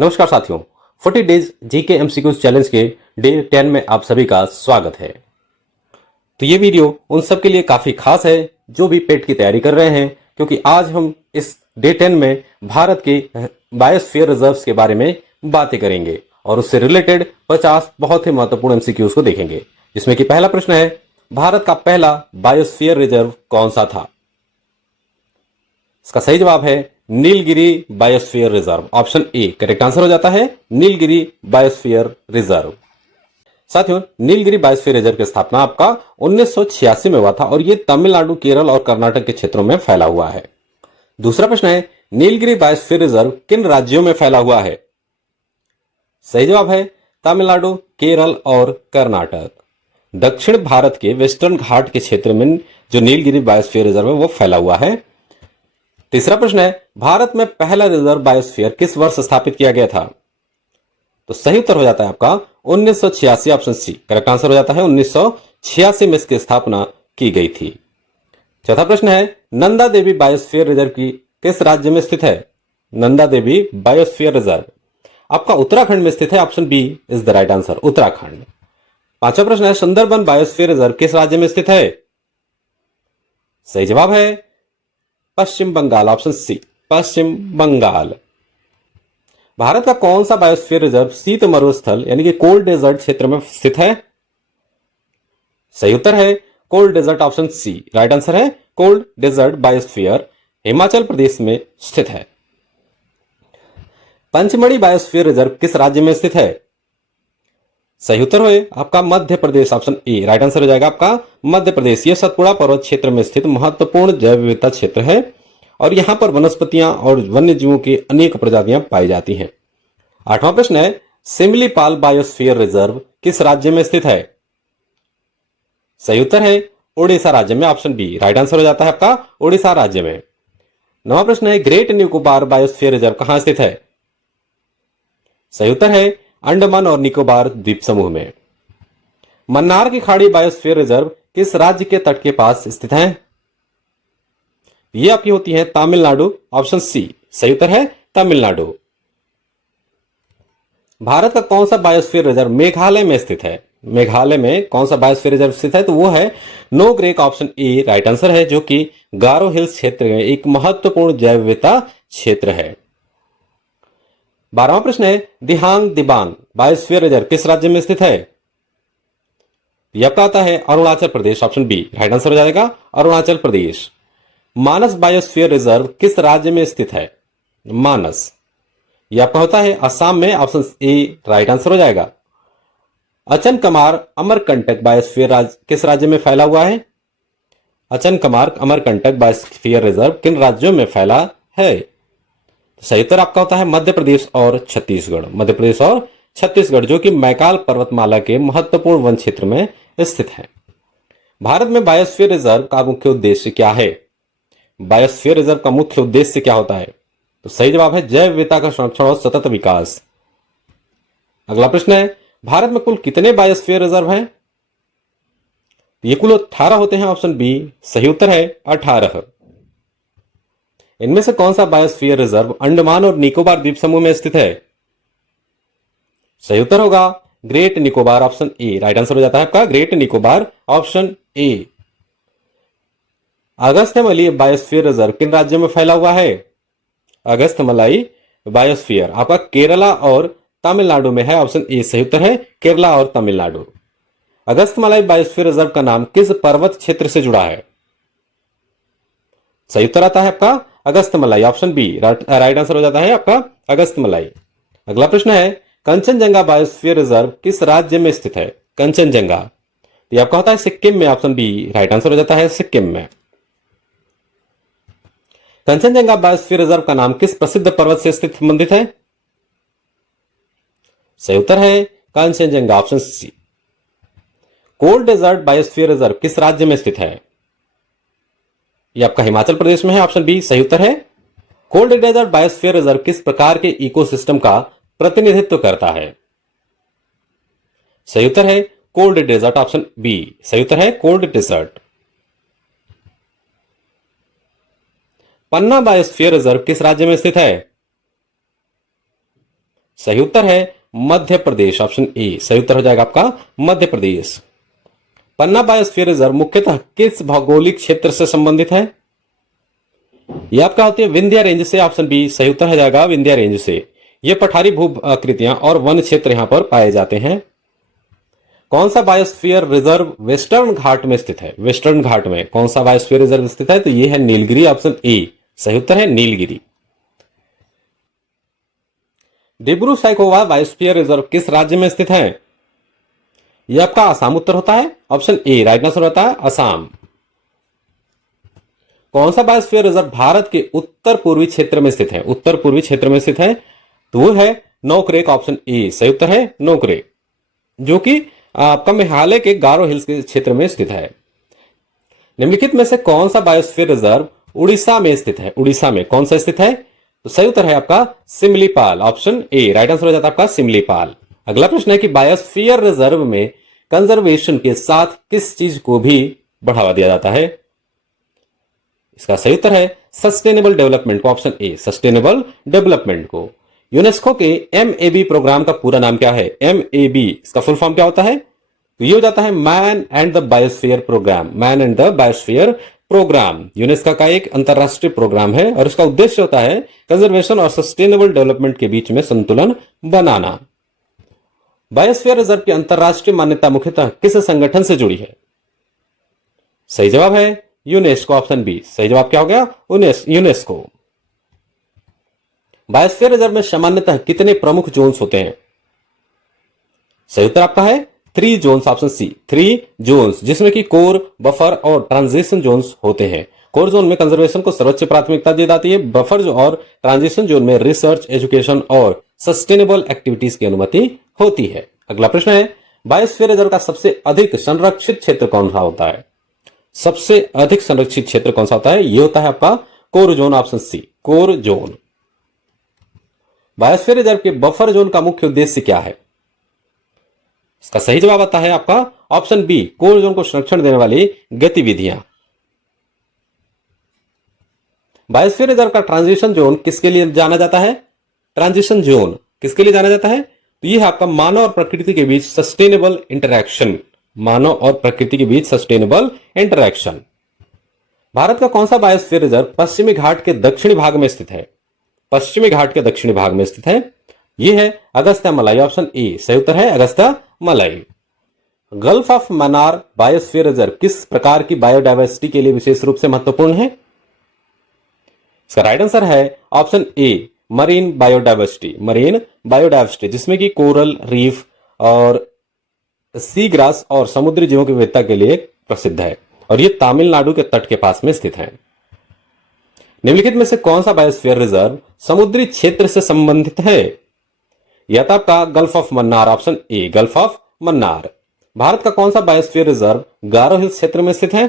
नमस्कार साथियों, 40 days GK MCQs challenge के डे 10 में आप सभी का स्वागत है। तो ये वीडियो उन सब के लिए काफी खास है जो भी पेट की तैयारी कर रहे हैं, क्योंकि आज हम इस डे 10 में भारत के बायोस्फीयर रिजर्व्स के बारे में बातें करेंगे और उससे रिलेटेड 50 बहुत ही महत्वपूर्ण एमसीक्यूज को देखेंगे, जिसमें कि पहला प्रश्न है, भारत का पहला बायोस्फीयर रिजर्व कौन सा था? इसका सही जवाब है Nilgiri biosphere reserve. Option A correct answer हो जाता है, नीलगिरी बायोस्फीयर रिजर्व। साथियों, नीलगिरी बायोस्फीयर रिजर्व की स्थापना आपका 1986 में हुआ था और यह तमिलनाडु, केरल और कर्नाटक के क्षेत्रों में फैला हुआ है। दूसरा प्रश्न है, नीलगिरी बायोस्फीयर रिजर्व किन राज्यों में फैला हुआ है? सही जवाब है तमिलनाडु, केरल और कर्नाटक। दक्षिण भारत के वेस्टर्न घाट के क्षेत्र में जो नीलगिरी बायोस्फीयर रिजर्व है वो फैला हुआ है। तीसरा प्रश्न है, भारत में पहला रिजर्व बायोस्फीयर किस वर्ष स्थापित किया गया था? तो सही उत्तर हो जाता है आपका 1986। ऑप्शन सी करेक्ट आंसर हो जाता है, 1986 में इसकी स्थापना की गई थी। चौथा प्रश्न है, नंदा देवी बायोस्फीयर रिजर्व की किस राज्य में स्थित है? नंदा देवी बायोस्फीयर रिजर्व आपका उत्तराखंड में स्थित है। Option B is the right answer, Uttarakhand. पांचवा प्रश्न है, सुंदरबन बायोस्फीयर रिजर्व किस राज्य में स्थित है? सही जवाब है पश्चिम बंगाल। ऑप्शन सी पश्चिम बंगाल। भारत का कौन सा बायोस्फीयर रिजर्व शीत मरुस्थल यानी कि कोल्ड डेजर्ट क्षेत्र में स्थित है? सही उत्तर है cold desert. Option C right answer है, cold desert biosphere Himachal Pradesh में स्थित है। पंचमढ़ी बायोस्फीयर रिजर्व किस राज्य में स्थित है? सही उत्तर है आपका Madhya Pradesh. Option A right answer हो जाएगा आपका मध्य प्रदेश। यह सतपुड़ा पर्वत क्षेत्र में स्थित महत्वपूर्ण जैव विविधता क्षेत्र है और यहां पर वनस्पतियां और वन्य जीवों की अनेक प्रजातियां पाई जाती हैं। आठवां प्रश्न है, सिमलीपाल बायोस्फीयर रिजर्व किस राज्य में स्थित है? सही उत्तर है ओडिशा राज्य में। ऑप्शन बी राइट आंसर हो जाता है आपका ओडिशा राज्य में। नवा प्रश्न है, ग्रेट निकोबार बायोस्फीयर रिजर्व कहां स्थित है? सही उत्तर है अंडमान और निकोबार द्वीप समूह में। मन्नार की खाड़ी बायोस्फीयर रिजर्व किस राज्य के तट के पास स्थित है? ये आपकी होती है तमिलनाडु। ऑप्शन सी सही उत्तर है तमिलनाडु। भारत का कौन सा बायोस्फीयर रिजर्व मेघालय में स्थित है? मेघालय में कौन सा बायोस्फीयर रिजर्व स्थित है? तो वो है Nokrek. Option A right answer है, जो कि गारो हिल्स क्षेत्र में एक महत्वपूर्ण जैव विविधता क्षेत्र है। 12वां प्रश्न है, दिहांग दिबांग बायोस्फीयर रिजर्व किस राज्य में स्थित है? यह आपका आता है Arunachal Pradesh. Option B right answer हो जाएगा अरुणाचल प्रदेश। मानस बायोस्फीयर रिजर्व किस राज्य में स्थित है? मानस यह आपका होता है असम में। ऑप्शन ए राइट आंसर हो जाएगा। अचनकमार अमरकंटक बायोस्फीयर किस राज्य में फैला हुआ है? अचनकमार अमरकंटक बायोस्फीयर रिजर्व किन राज्यों में फैला है? सही उत्तर आपका होता है मध्य प्रदेश और छत्तीसगढ़। मध्य प्रदेश और छत्तीसगढ़, जो कि मैकाल पर्वतमाला के महत्वपूर्ण वन क्षेत्र में स्थित है। भारत में बायोस्फीयर रिजर्व का मुख्य उद्देश्य क्या है? बायोस्फीयर रिजर्व का मुख्य उद्देश्य क्या होता है? तो सही जवाब है जैव विविधता का संरक्षण और सतत विकास। अगला प्रश्न है, भारत में कुल कितने बायोस्फीयर रिजर्व हैं? ये कुल 18 होते हैं। ऑप्शन बी सही उत्तर है 18। इनमें से कौन सा बायोस्फीयर रिजर्व अंडमान और निकोबार द्वीप समूह में स्थित है? सही उत्तर होगा great Nicobar. Option A right answer हो जाता है आपका great Nicobar. Option A. Agasthyamalai biosphere reserve किन राज्यों में फैला हुआ है? अगस्थ्यमलाई बायोस्फीयर आपका केरला और तमिलनाडु में है। ऑप्शन ए सही उत्तर है केरला और तमिलनाडु। अगस्थ्यमलाई बायोस्फीयर रिजर्व का नाम किस पर्वत क्षेत्र से जुड़ा है? सही उत्तर आता है आपका Agasthyamalai. Option B right answer हो जाता है आपका अगस्थ्यमलाई। अगला प्रश्न है, कंचनजंगा बायोस्फीयर रिजर्व किस राज्य में स्थित है? कंचनजंगा यह आपका होता है सिक्किम में। ऑप्शन बी राइट आंसर हो जाता है सिक्किम में। कंचनजंगा बायोस्फीयर रिजर्व का नाम किस प्रसिद्ध पर्वत से स्थित संबंधित है? सही उत्तर है Kanchenjunga. Option C. Cold desert biosphere reserve किस राज्य में स्थित है? यह आपका हिमाचल प्रदेश में है। ऑप्शन बी सही उत्तर है। कोल्ड डेजर्ट बायोस्फीयर रिजर्व किस प्रकार के इकोसिस्टम का प्रतिनिधित्व करता है? सही उत्तर है कोल्ड डेजर्ट। ऑप्शन बी सही उत्तर है कोल्ड डेजर्ट। पन्ना बायोस्फीयर रिजर्व किस राज्य में स्थित है? सही उत्तर है मध्य प्रदेश, ऑप्शन ए सही उत्तर हो जाएगा आपका मध्य प्रदेश। पन्ना बायोस्फीयर रिजर्व मुख्यतः किस भौगोलिक क्षेत्र से संबंधित है? यह आपका होती है विंध्य रेंज से, ऑप्शन बी सही उत्तर हो जाएगा विंध्य रेंज से। यह पठारी भू आकृतियां और वन क्षेत्र यहां पर पाए जाते हैं। कौन सा बायोस्फीयर रिजर्व वेस्टर्न घाट में स्थित है? वेस्टर्न घाट में कौन सा बायोस्फीयर रिजर्व स्थित है? तो यह है नीलगिरी, ऑप्शन ए सही उत्तर है नीलगिरी। डिब्रू सैखोवा बायोस्फीयर रिजर्व किस राज्य में स्थित है? यह आपका असम उत्तर होता है, ऑप्शन ए राइट आंसर होता है असम। कौन सा बायोस्फीयर रिजर्व भारत के उत्तर पूर्वी क्षेत्र में स्थित है? उत्तर पूर्वी क्षेत्र में स्थित है तो वो है नोकरेक, ऑप्शन ए सही उत्तर है नोकरेक, जो कि आपका मेघालय के गारो हिल्स के क्षेत्र में स्थित है। निम्नलिखित में से कौन सा बायोस्फीयर रिजर्व उड़ीसा में स्थित है? उड़ीसा में कौन सा स्थित है? तो सही उत्तर है आपका Similipal, option A right answer हो जाता है आपका सिमलीपाल। अगला प्रश्न है कि बायोस्फीयर रिजर्व में कंजर्वेशन के साथ किस चीज को भी बढ़ावा दिया जाता है? इसका सही उत्तर है सस्टेनेबल डेवलपमेंट को, ऑप्शन ए सस्टेनेबल डेवलपमेंट को। यूनेस्को के MAB प्रोग्राम का पूरा नाम क्या है? MAB इसका फुल फॉर्म क्या होता है? तो ये हो जाता है man and the biosphere programme. Man and the biosphere programme UNESCO का एक अंतरराष्ट्रीय प्रोग्राम है और इसका उद्देश्य होता है कंजर्वेशन और सस्टेनेबल डेवलपमेंट के बीच में संतुलन बनाना। बायोस्फीयर रिजर्व की अंतरराष्ट्रीय मान्यता मुख्यतः किस संगठन से जुड़ी है? सही जवाब है यूनेस्को, ऑप्शन बी सही जवाब क्या हो गया? यूनेस्को। बायोस्फीयर रिजर्व में सामान्यतः कितने प्रमुख जोन्स होते हैं? सही उत्तर आपका है 3 जोन्स, ऑप्शन सी 3 जोन्स, जिसमें कि कोर, बफर और ट्रांजिशन जोन्स होते हैं। कोर जोन में कंजर्वेशन को सर्वोच्च प्राथमिकता दी जाती है। बफर और ट्रांजिशन जोन में रिसर्च, एजुकेशन और सस्टेनेबल एक्टिविटीज की अनुमति होती है। अगला प्रश्न है बायोस्फीयर रिजर्व का सबसे अधिक संरक्षित क्षेत्र कौन सा होता है? सबसे अधिक संरक्षित क्षेत्र कौन सा होता है? यह होता है आपका core zone, option C core zone. Biosphere reserve के बफर जोन का मुख्य उद्देश्य क्या है? इसका सही जवाब आता है आपका ऑप्शन बी कोर जोन को संरक्षण देने वाली गतिविधियां। बायोस्फीयर रिजर्व का ट्रांजिशन जोन किसके लिए जाना जाता है? ट्रांजिशन जोन किसके लिए जाना जाता है? तो यह है आपका मानव और प्रकृति के बीच सस्टेनेबल इंटरैक्शन। मानव और प्रकृति के बीच सस्टेनेबल इंटरैक्शन। भारत का कौन सा बायोस्फीयर रिजर्व पश्चिमी घाट के दक्षिणी भाग में स्थित है? पश्चिमी घाट के दक्षिणी भाग में स्थित है। यह है अगस्त्य मलाई, ऑप्शन ए सही उत्तर है अगस्त्य मलाई। Gulf of Mannar biosphere reserve किस प्रकार की बायोडायवर्सिटी के लिए विशेष रूप से महत्वपूर्ण है? इसका राइट आंसर है option A marine biodiversity. Marine biodiversity जिसमें कि कोरल रीफ और सी ग्रास और समुद्री जीवों की विविधता के लिए प्रसिद्ध है और यह तमिलनाडु के तट के पास में स्थित है। निम्नलिखित में से कौन सा बायोस्फीयर रिजर्व समुद्री क्षेत्र से संबंधित है? यह था आपका gulf of Mannar, option A gulf of Mannar. Bharat का कौन सा बायोस्फीयर रिजर्व गारो हिल्स क्षेत्र में स्थित है?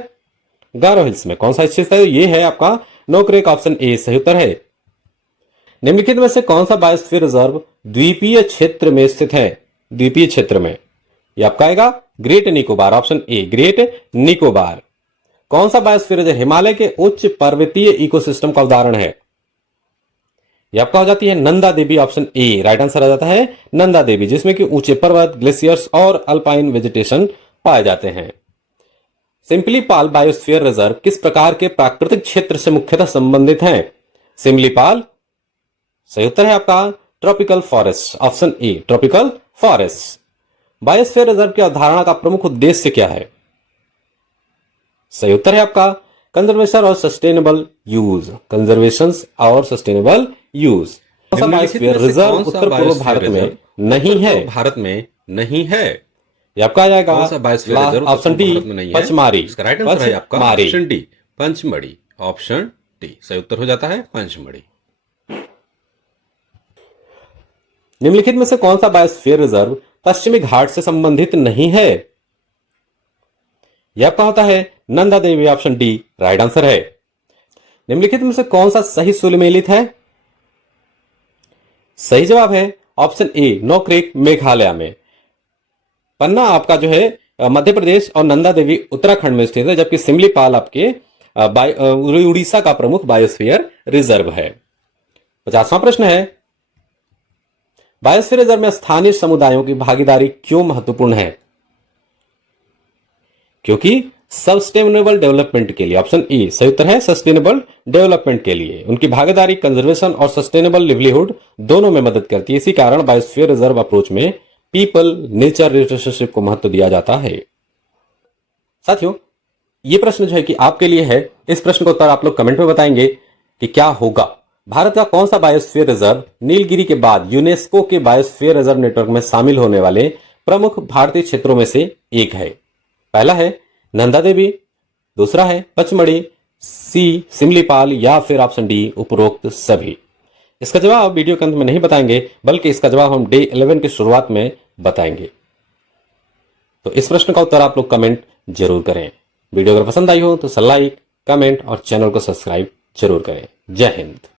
गारो हिल्स में कौन सा स्थित है? यह है आपका नोकरेक, ऑप्शन ए सही उत्तर है। निम्नलिखित में से कौन सा बायोस्फीयर रिजर्व द्वीपीय क्षेत्र में स्थित है? द्वीपीय क्षेत्र में यह आपका आएगा great Nicobar, option a great Nicobar. कौन सा बायोस्फीयर रिजर्व हिमालय के उच्च पर्वतीय इकोसिस्टम का उदाहरण है? यह आपका हो जाती है Nanda Devi, option A right answer आ जाता है नंदा देवी, जिसमें कि ऊंचे पर्वत, ग्लेशियर्स और अल्पाइन वेजिटेशन पाए जाते हैं। सिम्पलीपाल बायोस्फीयर रिजर्व किस प्रकार के प्राकृतिक क्षेत्र से मुख्यतः संबंधित है? सिम्पलीपाल सही उत्तर है आपका tropical forest, option A tropical forest. Biosphere reserve की अवधारणा का प्रमुख उद्देश्य क्या है? सही उत्तर है आपका कंजर्वेशन और सस्टेनेबल यूज। कंजर्वेशन और सस्टेनेबल यूज। बायोस्फीयर रिजर्व उत्तर पूर्व भारत में नहीं है। भारत में नहीं है। ये आपका आ जाएगा ऑप्शन डी पचमारी। राइट आंसर है आपका option D Pachmarhi, option D सही उत्तर हो जाता है पंचमढ़ी। निम्नलिखित में से कौन सा बायोस्फीयर रिजर्व पश्चिमी घाट से संबंधित नहीं है? यह आपका होता है Nanda Devi, option D right answer है। निम्नलिखित में से कौन सा सही सुमेलित है? सही जवाब है ऑप्शन ए नोकरेक मेघालय में। पन्ना आपका जो है मध्य प्रदेश और नंदा देवी उत्तराखंड में स्थित है, जबकि सिमलीपाल आपके उड़ीसा का प्रमुख बायोस्फीयर रिजर्व है। 50वां प्रश्न है बायोस्फीयर रिजर्व में स्थानीय समुदायों की भागीदारी क्यों महत्वपूर्ण है? क्योंकि सस्टेनेबल डेवलपमेंट के लिए, ऑप्शन ई सही उत्तर है, सस्टेनेबल डेवलपमेंट के लिए उनकी भागीदारी कंजर्वेशन और सस्टेनेबल लिवलीहुड दोनों में मदद करती है। इसी कारण बायोस्फीयर रिजर्व अप्रोच में पीपल नेचर रिलेशनशिप को महत्व दिया जाता है। साथियों, ये प्रश्न जो है कि आपके लिए है। इस प्रश्न का उत्तर आप लोग कमेंट में बताएंगे कि क्या होगा। भारत का कौन सा बायोस्फीयर रिजर्व नीलगिरी के बाद यूनेस्को के बायोस्फीयर रिजर्व नेटवर्क में शामिल होने वाले प्रमुख भारतीय क्षेत्रों में से एक है? पहला है नंदा देवी, दूसरा है पचमढ़ी, सी सिमलीपाल या फिर ऑप्शन डी उपरोक्त सभी। इसका जवाब वीडियो के अंत में नहीं बताएंगे, बल्कि इसका जवाब हम डे 11 की शुरुआत में बताएंगे। तो इस प्रश्न का उत्तर आप लोग कमेंट जरूर करें। वीडियो अगर पसंद आई हो तो लाइक, कमेंट और चैनल को सब्सक्राइब जरूर करें। जय हिंद।